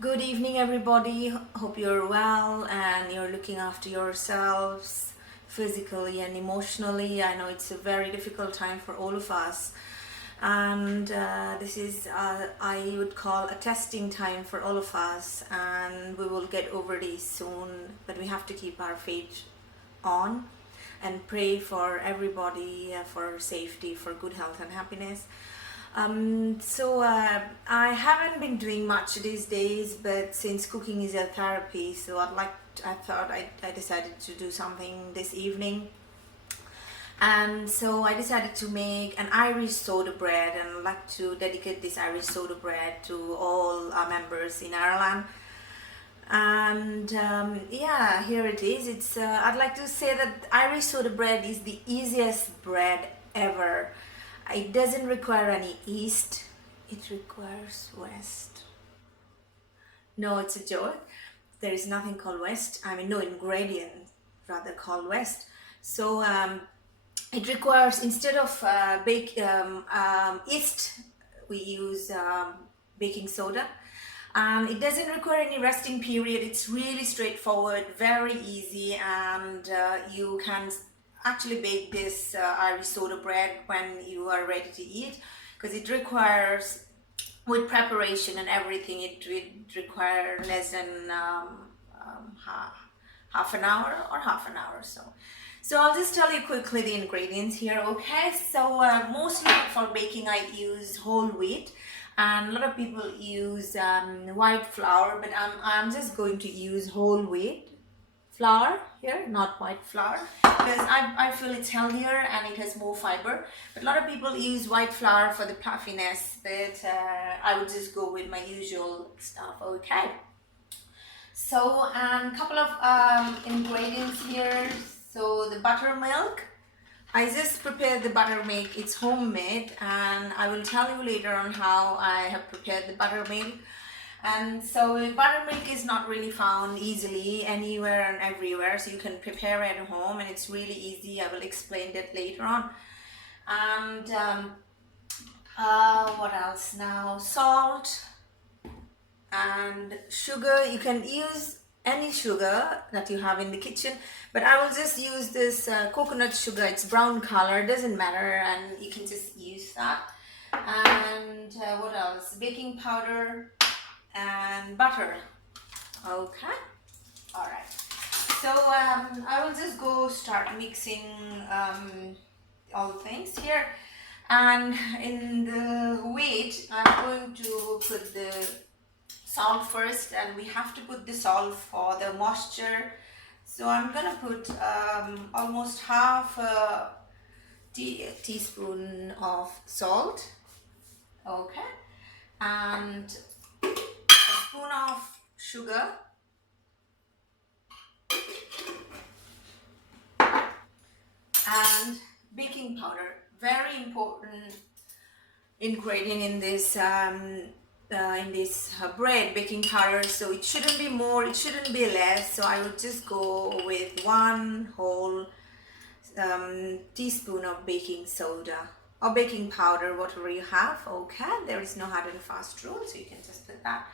Good evening, everybody. Hope you're well and you're looking after yourselves physically and emotionally. I know it's a very difficult time for all of us, and this is, I would call, a testing time for all of us, and we will get over this soon. But we have to keep our faith on and pray for everybody, for safety, for good health and happiness. I haven't been doing much these days, but since cooking is a therapy, so I thought I decided to do something this evening. And so I decided to make an Irish soda bread, and I'd like to dedicate this Irish soda bread to all our members in Ireland. And yeah, here it is. I'd like to say that Irish soda bread is the easiest bread ever. It doesn't require any yeast, it requires West. No, it's a joke. There is nothing called West. I mean, no ingredient rather called West. So it requires, instead of yeast, we use baking soda. It doesn't require any resting period. It's really straightforward, very easy, and you can actually bake this Irish soda bread when you are ready to eat, because it requires, with preparation and everything, it would require less than half an hour or half an hour or so. So I'll just tell you quickly the ingredients here, okay? So mostly for baking I use whole wheat, and a lot of people use white flour, but I'm just going to use whole wheat flour here, not white flour, because I feel it's healthier and it has more fiber. But a lot of people use white flour for the puffiness, but I would just go with my usual stuff, okay? So, and a couple of ingredients here. So the buttermilk, I just prepared the buttermilk. It's homemade, and I will tell you later on how I have prepared the buttermilk. And so buttermilk is not really found easily anywhere and everywhere, so you can prepare it at home, and it's really easy. I will explain that later on. And what else now? Salt and sugar. You can use any sugar that you have in the kitchen, but I will just use this coconut sugar. It's brown color, doesn't matter, and you can just use that. And what else? Baking powder and butter. Okay, all right. So I will just go start mixing all the things here. And in the wheat, I'm going to put the salt first, and we have to put the salt for the moisture. So I'm gonna put almost half a teaspoon of salt, okay, and spoon of sugar, and baking powder. Very important ingredient in this bread, baking powder. So it shouldn't be more, it shouldn't be less. So I would just go with one whole teaspoon of baking soda or baking powder, whatever you have. Okay, there is no hard and fast rule, so you can just put that.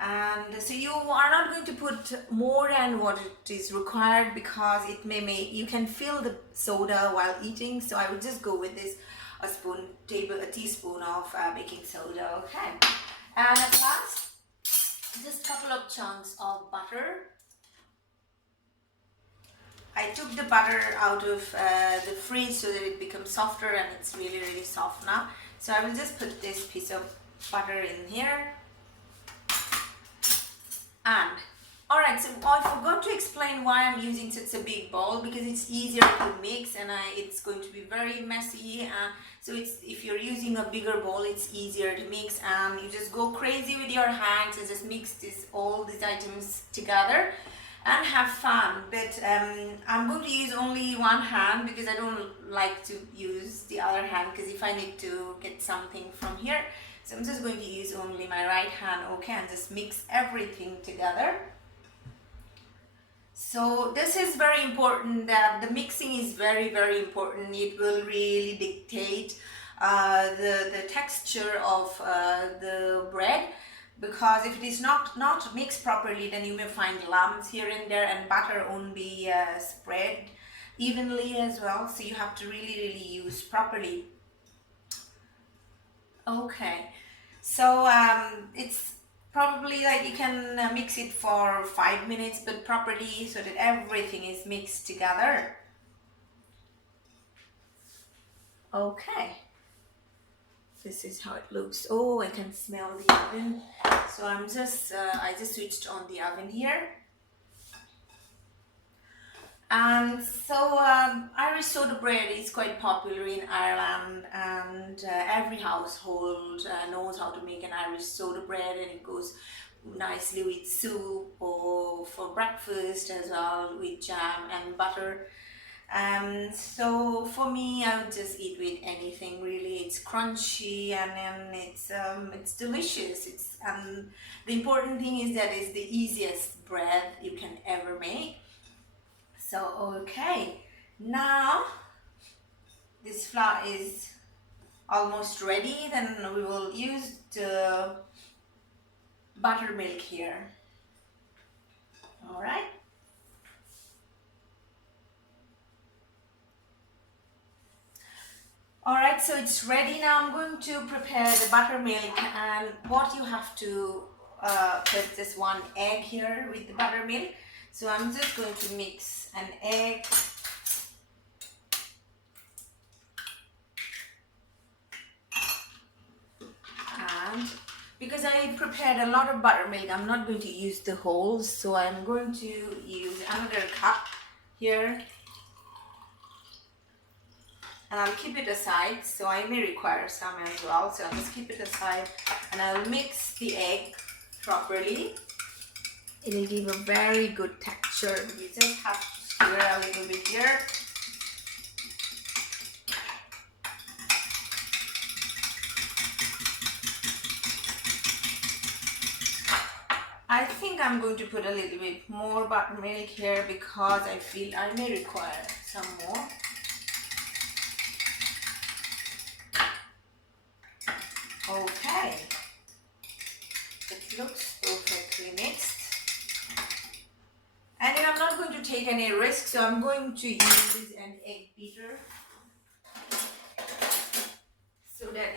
And so you are not going to put more than what it is required, because it may make, you can feel the soda while eating. So I would just go with this, a teaspoon of baking soda, okay. And at last, just a couple of chunks of butter. I took the butter out of the fridge so that it becomes softer, and it's really, really soft now. So I will just put this piece of butter in here. And alright, so I forgot to explain why I'm using such a big bowl, because it's easier to mix, and it's going to be very messy. So if you're using a bigger bowl, it's easier to mix, and you just go crazy with your hands and just mix all these items together and have fun. But I'm going to use only one hand, because I don't like to use the other hand, because if I need to get something from here. So I'm just going to use only my right hand, okay, and just mix everything together. So this is very important, that the mixing is very, very important. It will really dictate the texture of the bread. because if it is not mixed properly, then you may find lumps here and there, and butter won't be spread evenly as well. So you have to really use properly. Okay, so it's probably like you can mix it for 5 minutes, but properly, so that everything is mixed together. Okay, this is how it looks. Oh, I can smell the oven. So I just switched on the oven here. And so Irish soda bread is quite popular in Ireland, and every household knows how to make an Irish soda bread, and it goes nicely with soup or for breakfast as well, with jam and butter. So for me, I would just eat with anything really. It's crunchy, and then it's delicious. It's the important thing is that it's the easiest bread you can ever make. So okay, now this flour is almost ready. Then we will use the buttermilk here. All right. Alright, so it's ready now. I'm going to prepare the buttermilk, and what you have to put just 1 egg here with the buttermilk. So I'm just going to mix an egg. And because I prepared a lot of buttermilk, I'm not going to use the whole, so I'm going to use another cup here. And I'll keep it aside, so I may require some as well, so I'll just keep it aside, and I'll mix the egg properly. It'll give a very good texture. You just have to stir a little bit here. I think I'm going to put a little bit more buttermilk here because I feel I may require some more. Okay, it looks perfectly mixed, and then I'm not going to take any risk, so I'm going to use an egg beater so that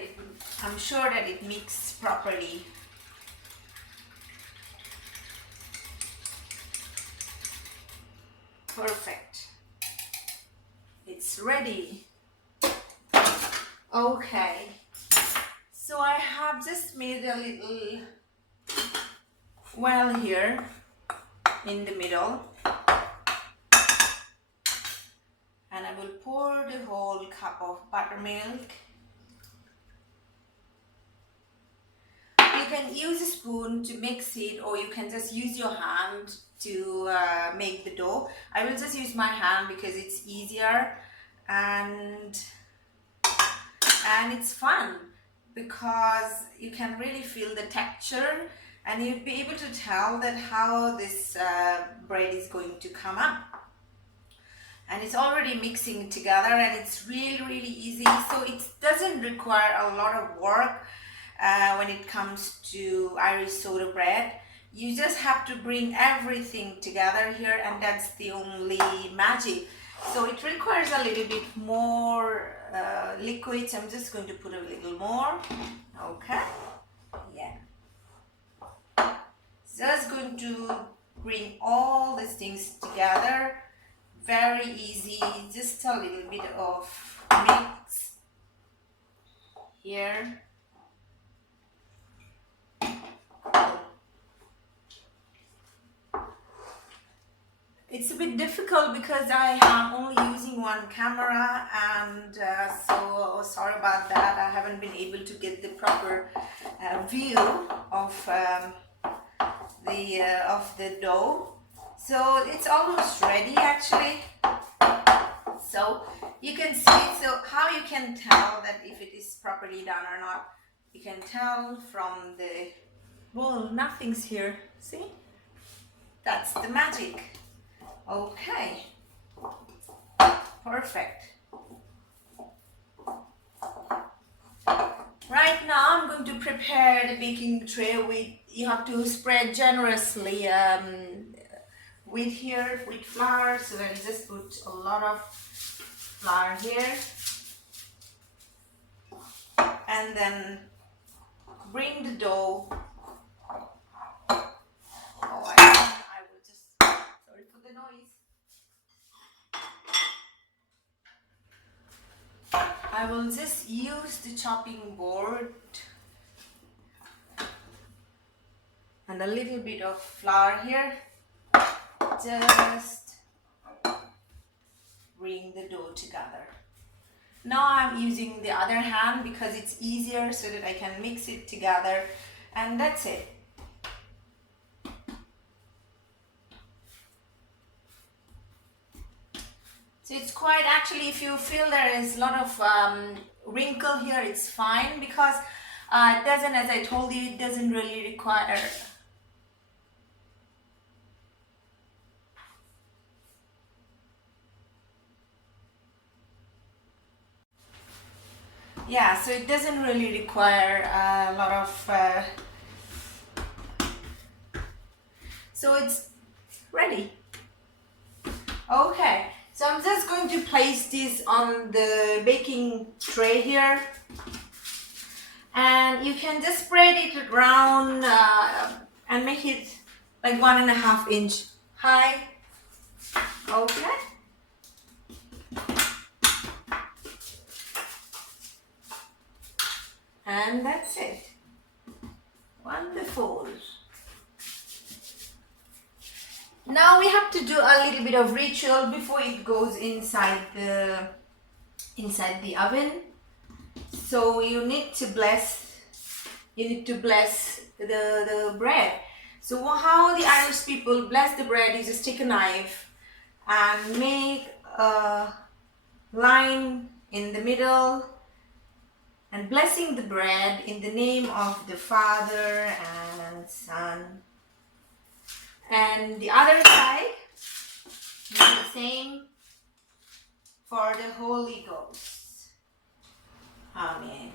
I'm sure that it mixes properly. Perfect, it's ready. Okay. So I have just made a little well here in the middle, and I will pour the whole cup of buttermilk. You can use a spoon to mix it, or you can just use your hand to make the dough. I will just use my hand because it's easier, and it's fun, because you can really feel the texture, and you'll be able to tell that how this bread is going to come up. And it's already mixing together, and it's really easy, so it doesn't require a lot of work when it comes to Irish soda bread. You just have to bring everything together here, and that's the only magic. So it requires a little bit more liquid, so I'm just going to put a little more. Okay, yeah. Just going to bring all these things together. Very easy, just a little bit of mix here. It's a bit difficult because I am only using one camera, and so sorry about that. I haven't been able to get the proper view of the dough. So it's almost ready actually. So you can see, so how you can tell that if it is properly done or not, you can tell from the, well, nothing's here, see? That's the magic. Okay, perfect. Right now I'm going to prepare the baking tray with, you have to spread generously wheat here, wheat flour. So I'll just put a lot of flour here and then bring the dough. Oh, I will just, sorry for the noise. I will just use the chopping board and a little bit of flour here. Just bring the dough together. Now I'm using the other hand because it's easier so that I can mix it together, and that's it. So it's quite, actually, if you feel there is a lot of wrinkle here, it's fine because it doesn't, as I told you, it doesn't really require. Yeah, so it doesn't really require a lot of. So it's ready. Okay, so I'm just going to place this on the baking tray here, and you can just spread it around and make it like 1.5 inch high. Okay. And that's it. Wonderful. Now we have to do a little bit of ritual before it goes inside the oven. So you need to bless the bread. So how the Irish people bless the bread is just take a knife and make a line in the middle and blessing the bread in the name of the Father and Son. And the other side, do the same for the Holy Ghost. Amen.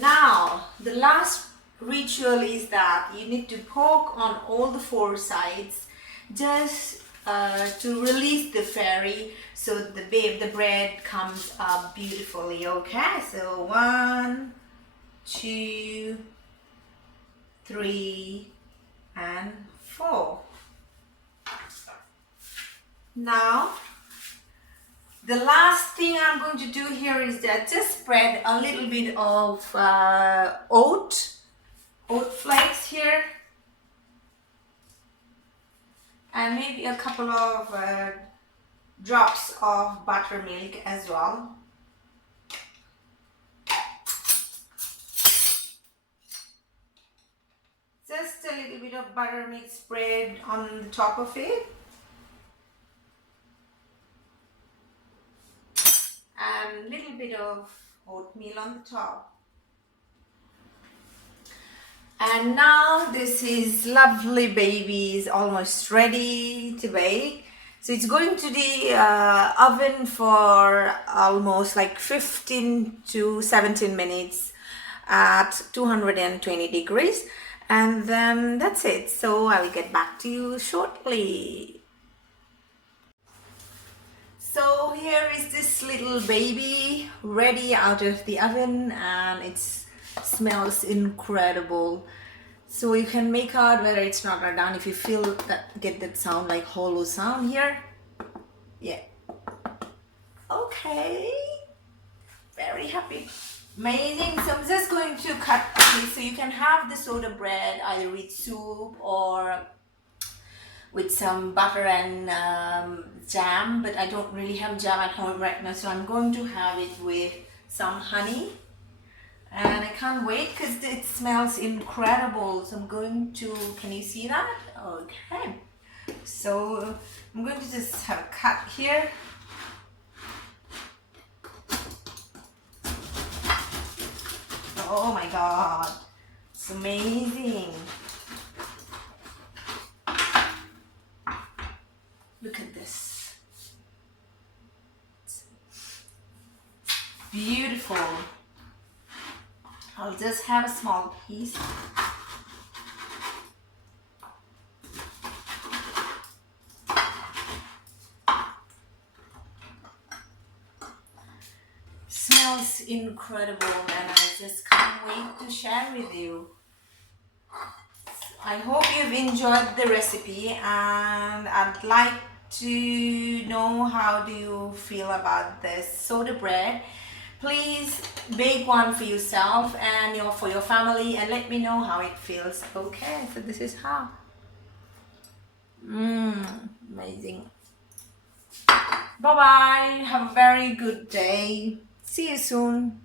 Now, the last ritual is that you need to poke on all the 4 sides just to release the fairy so the bread comes up beautifully. Okay, so 1, 2, 3, and 4. Now, the last thing I'm going to do here is that just spread a little bit of oat flakes here, and maybe a couple of drops of buttermilk as well. Just a little bit of buttermilk spread on the top of it. And a little bit of oatmeal on the top. And now this is lovely baby is almost ready to bake. So it's going to the oven for almost like 15 to 17 minutes at 220 degrees. And then that's it. So I'll get back to you shortly. So here is this little baby ready out of the oven, and it smells incredible. So you can make out whether it's not or done. If you feel that, get that sound like hollow sound here. Yeah. Okay. Very happy. Amazing. So I'm just going to cut this. So you can have the soda bread either with soup or with some butter and jam, but I don't really have jam at home right now, so I'm going to have it with some honey. And I can't wait because it smells incredible. So I'm going to, can you see that? Okay. So I'm going to just have a cut here. Oh my God, it's amazing. Look at this. It's beautiful. I'll just have a small piece. Smells incredible and I just can't wait to share with you. I hope you've enjoyed the recipe and I'd like to know how do you feel about this soda bread. Please bake one for yourself and for your family and let me know how it feels. Okay, so this is how. Amazing. Bye bye. Have a very good day. See you soon.